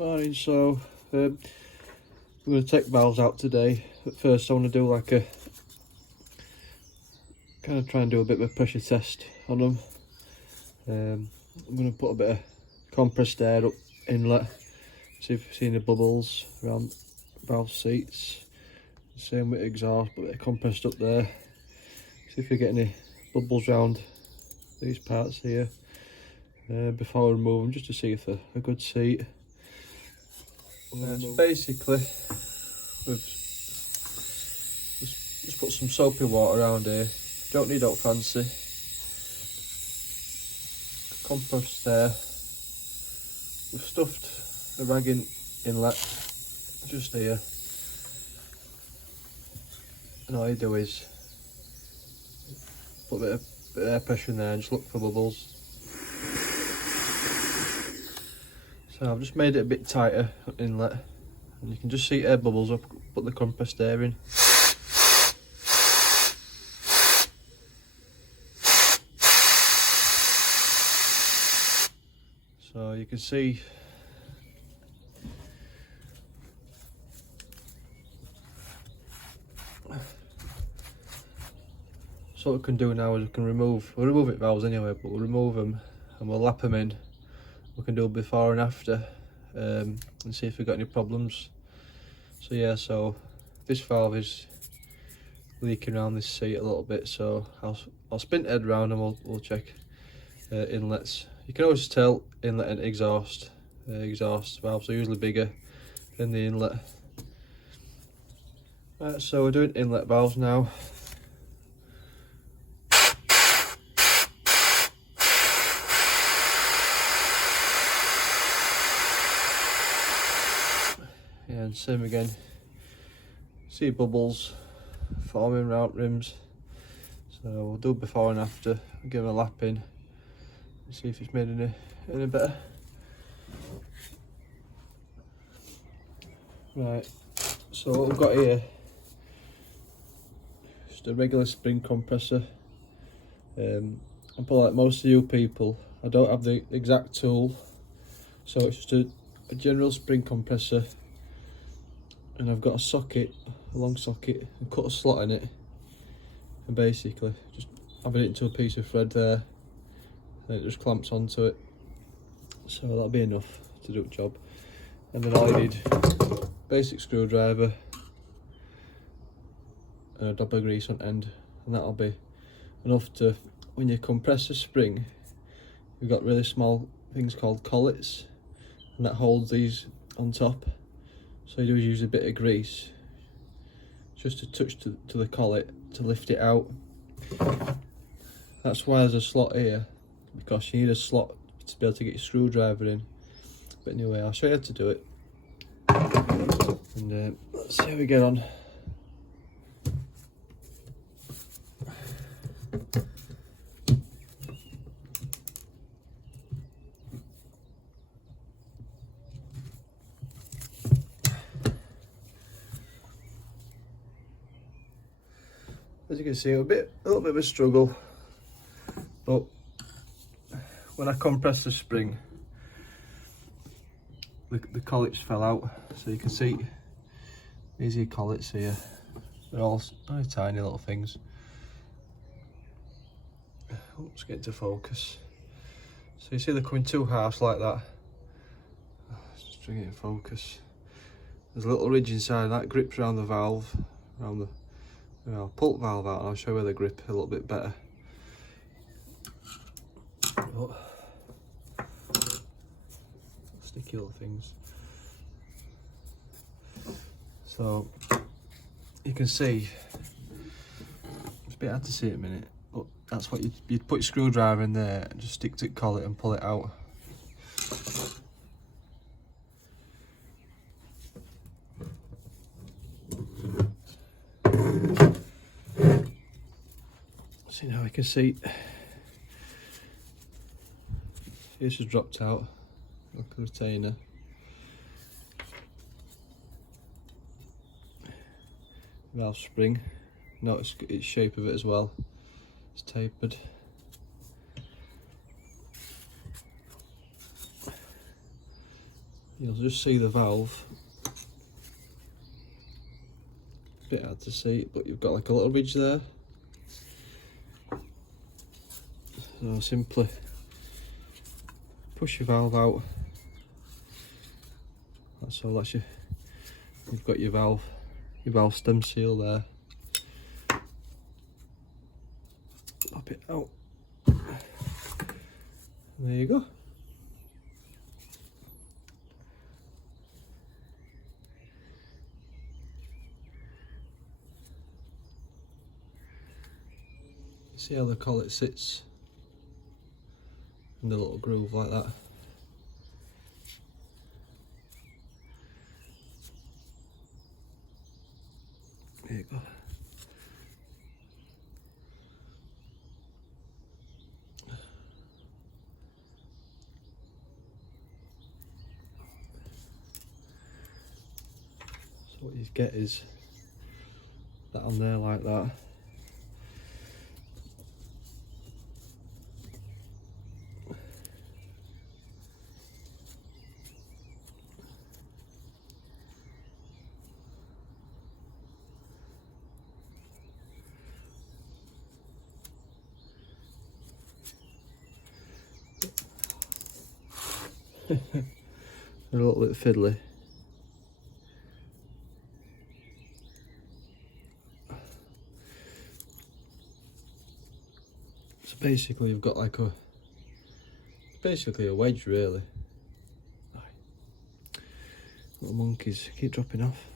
Morning. So I'm going to take valves out today. At first I want to do like a try and do a bit of a pressure test on them. I'm going to put a bit of compressed air up inlet, see if we see any bubbles around valve seats. Same with exhaust, but a bit of compressed up there. See if we get any bubbles around these parts here before I remove them, just to see if they're a good seat. So basically, we've just put some soapy water around here. Don't need out fancy. Compressed there. We've stuffed a rag inlet just here, and all you do is put a bit of air pressure in there and just look for bubbles. So I've just made it a bit tighter inlet, and you can just see air bubbles up. Put the compressed air in. So you can see so what we can do now is we'll remove it valves anyway, but we'll remove them and we'll lap them in. We can do before and after and see if we've got any problems. So yeah, so this valve is leaking around this seat a little bit, so I'll spin the head round and we'll check inlets. You can always tell inlet and exhaust. Exhaust valves are usually bigger than the inlet. Right, so we're doing inlet valves now. Yeah, and same again. See bubbles forming around rims. So we'll do before and after. Give them a lap in. See if it's made any better. Right, so what we've got here, just a regular spring compressor. And like most of you people, I don't have the exact tool, so it's just a general spring compressor, and I've got a socket, a long socket, and cut a slot in it, and basically just having it into a piece of thread there. And it just clamps onto it, so that'll be enough to do the job. And then all I need, basic screwdriver and a dab of grease on end, and that'll be enough to, when you compress the spring, you've got really small things called collets, and that holds these on top. So you do is use a bit of grease just to touch to the collet to lift it out. That's why there's a slot here, because you need a slot to be able to get your screwdriver in. But anyway, I'll show you how to do it, and let's see how we get on. As you can see, a little bit of a struggle, but when I compress the spring, the collets fell out. So you can see these are your collets here. They're all tiny little things. Let's get into focus. So you see they're coming two halves like that. Let's just bring it in focus. There's a little ridge inside that grips around the valve, around the I'll pull the valve out and I'll show you the grip a little bit better. Oh. Sticky little things. So you can see, it's a bit hard to see at a minute, but that's what you'd put your screwdriver in there and just stick to the collet and pull it out. See, now I can see this has dropped out like a retainer. Valve spring, notice its shape of it as well, it's tapered. you'll just see the valve. Bit hard to see, but you've got like a little ridge there. So simply push your valve out. That's all. That's you've got your valve stem seal there. Pop it out. There you go. See how the collet sits in the little groove like that. There you go. So what you get is that on there like that. They're a little bit fiddly. So basically you've got like basically a wedge really. Little monkeys keep dropping off.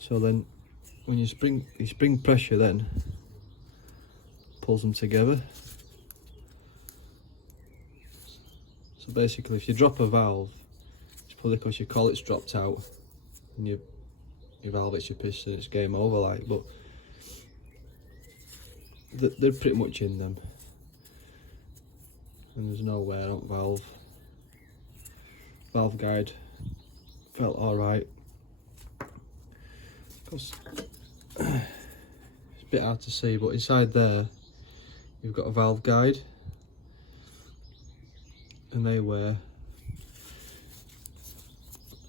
So then when you spring pressure then pulls them together. So basically if you drop a valve, it's probably because your collet's dropped out and your valve hits your piston, it's game over like, but they're pretty much in them. And there's no wear on valve. Valve guide felt alright. It's a bit hard to see, but inside there you've got a valve guide and they wear.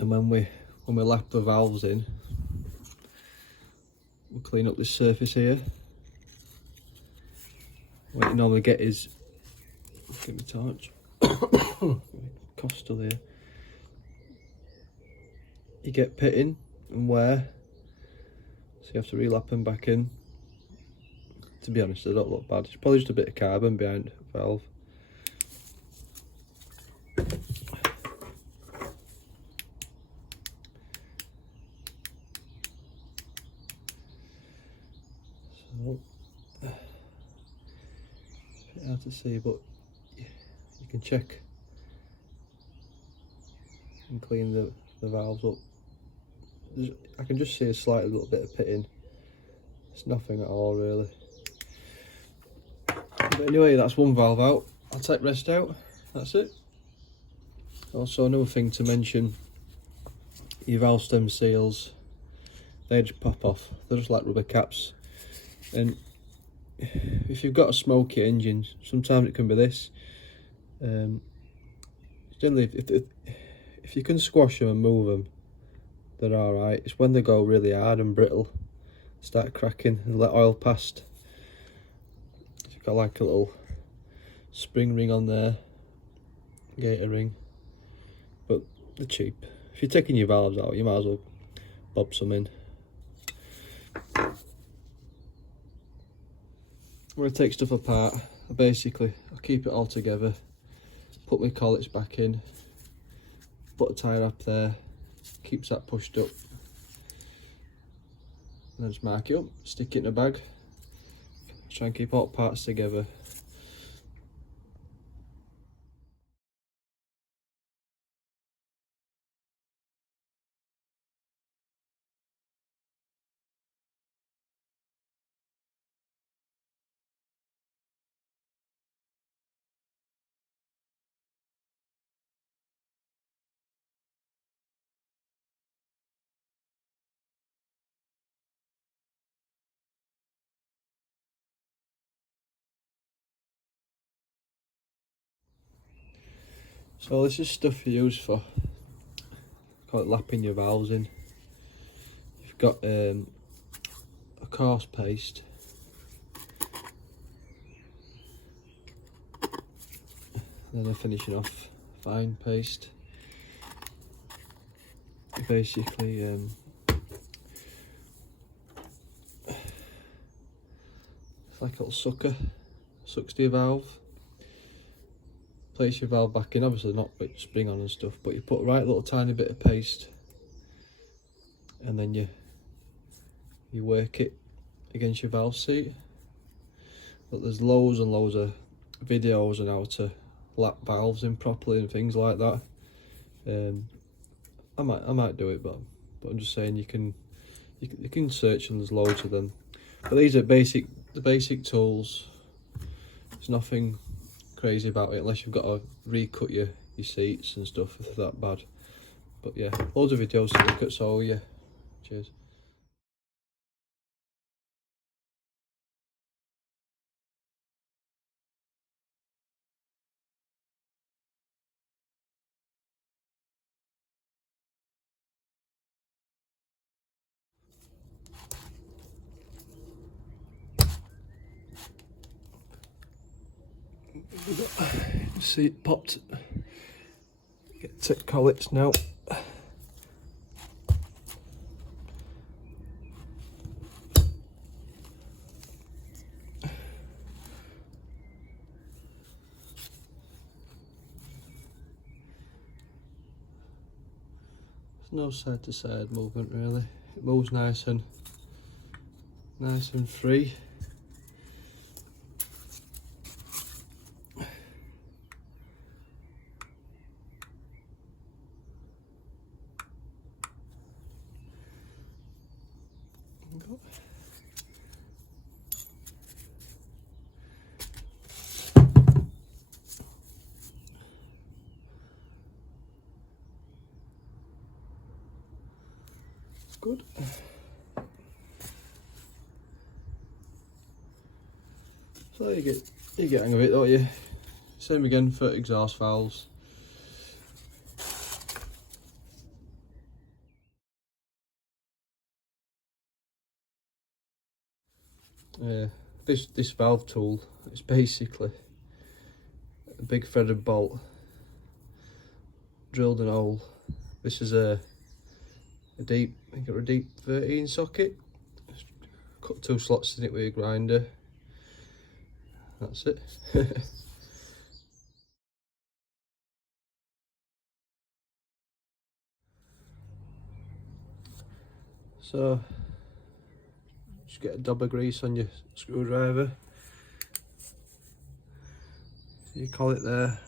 And when we lap the valves in, we'll clean up this surface here. What you normally get is, get my torch, cough still here. You get pitting and wear, so you have to relap them back in. To be honest, they don't look bad. It's probably just a bit of carbon behind the valve. So, a bit hard to see, but you can check and clean the valves up. I can just see a slight little bit of pitting. It's nothing at all really. But anyway, that's one valve out. I'll take rest out. That's it. Also, another thing to mention, your valve stem seals, they just pop off. They're just like rubber caps. And if you've got a smoky engine, sometimes it can be this. Generally, if you can squash them and move them, they're alright. It's when they go really hard and brittle, start cracking and let oil past. You've got like a little spring ring on there, gator ring, but they're cheap. If you're taking your valves out, you might as well bob some in. When I take stuff apart, I'll keep it all together, put my collets back in, put a tyre up there, keeps that pushed up, and then just mark it up, stick it in a bag, try and keep all parts together. So this is stuff you use for, call it lapping your valves in. You've got a coarse paste, and then a finishing off fine paste. Basically it's like a little sucker, sucks to your valve, place your valve back in, obviously not with spring on and stuff, but you put a right little tiny bit of paste and then you work it against your valve seat. But there's loads and loads of videos on how to lap valves in properly and things like that. I might do it, but I'm just saying you can search and there's loads of them. But these are the basic tools. There's nothing crazy about it unless you've got to recut your seats and stuff if they're that bad. But yeah, loads of videos to look at, so yeah, cheers. Seat popped. Get to collets now. There's no side to side movement really. It moves nice and free. Good. So you get hang of it, don't you? Same again for exhaust valves. This valve tool is basically a big threaded bolt drilled in a hole. This is a deep 13 socket. Just cut 2 slots in it with a grinder. That's it. So just get a dab of grease on your screwdriver. So you call it there.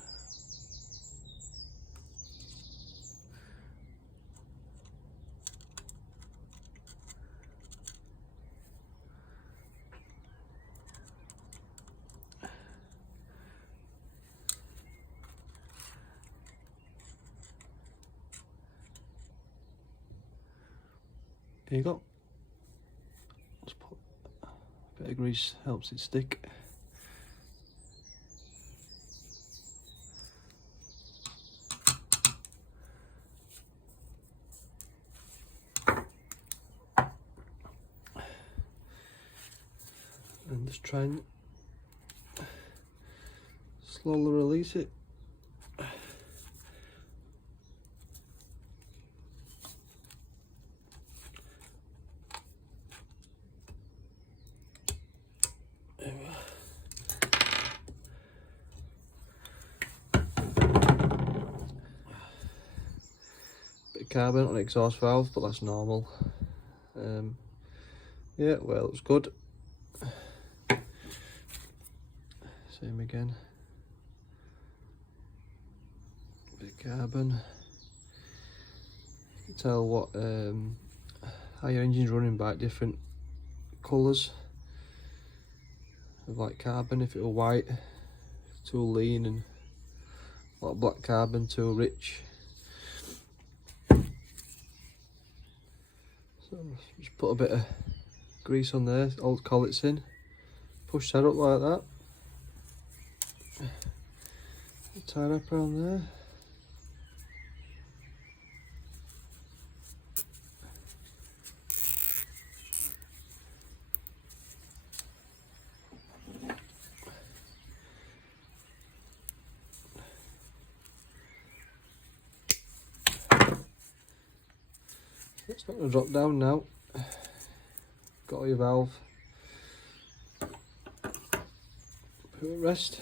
There you go. Just put a bit of grease, helps it stick. And just try and slowly release it. Bit of carbon on the exhaust valve, but that's normal. Yeah, well, it's good. Same again. Bit of carbon. You can tell what how your engine's running by different colours of like carbon. If it were white, too lean, and a lot of black carbon, too rich. So just put a bit of grease on there, old collets in, push that up like that, tie up around there. It's not going to drop down now. Got your valve. Put it at rest.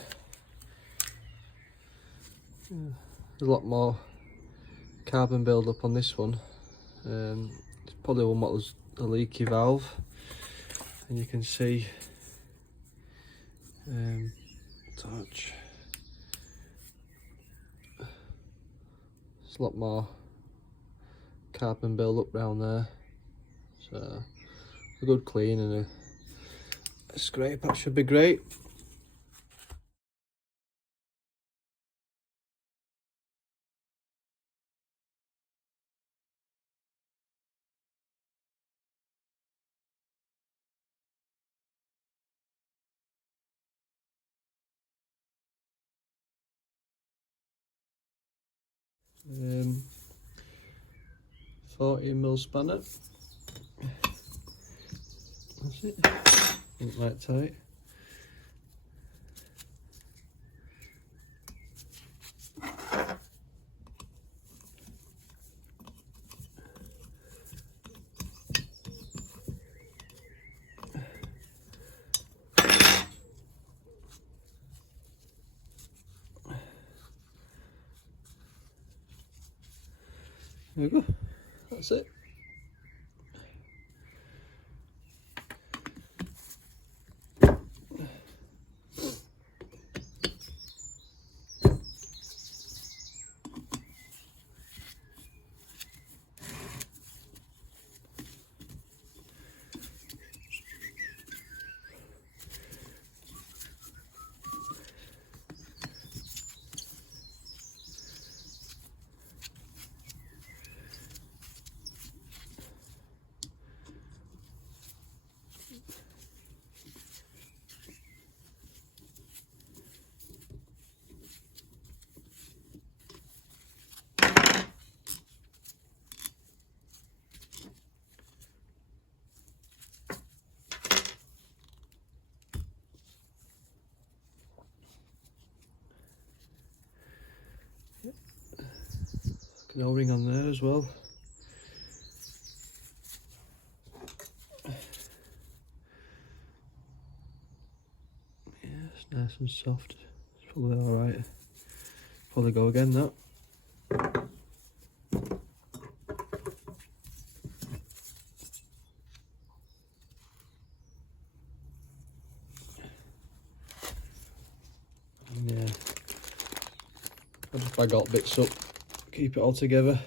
There's a lot more carbon build up on this one. It's probably one that was a leaky valve, and you can see touch. There's a lot more carbon build up round there, so a good clean and a scrape, that should be great. Um, 14mm spanner. That's it. Not that tight. There we go. That's it. An O-ring on there as well. Yeah, it's nice and soft. It's probably alright. Probably go again that. And yeah, I just bag all bits up, keep it all together.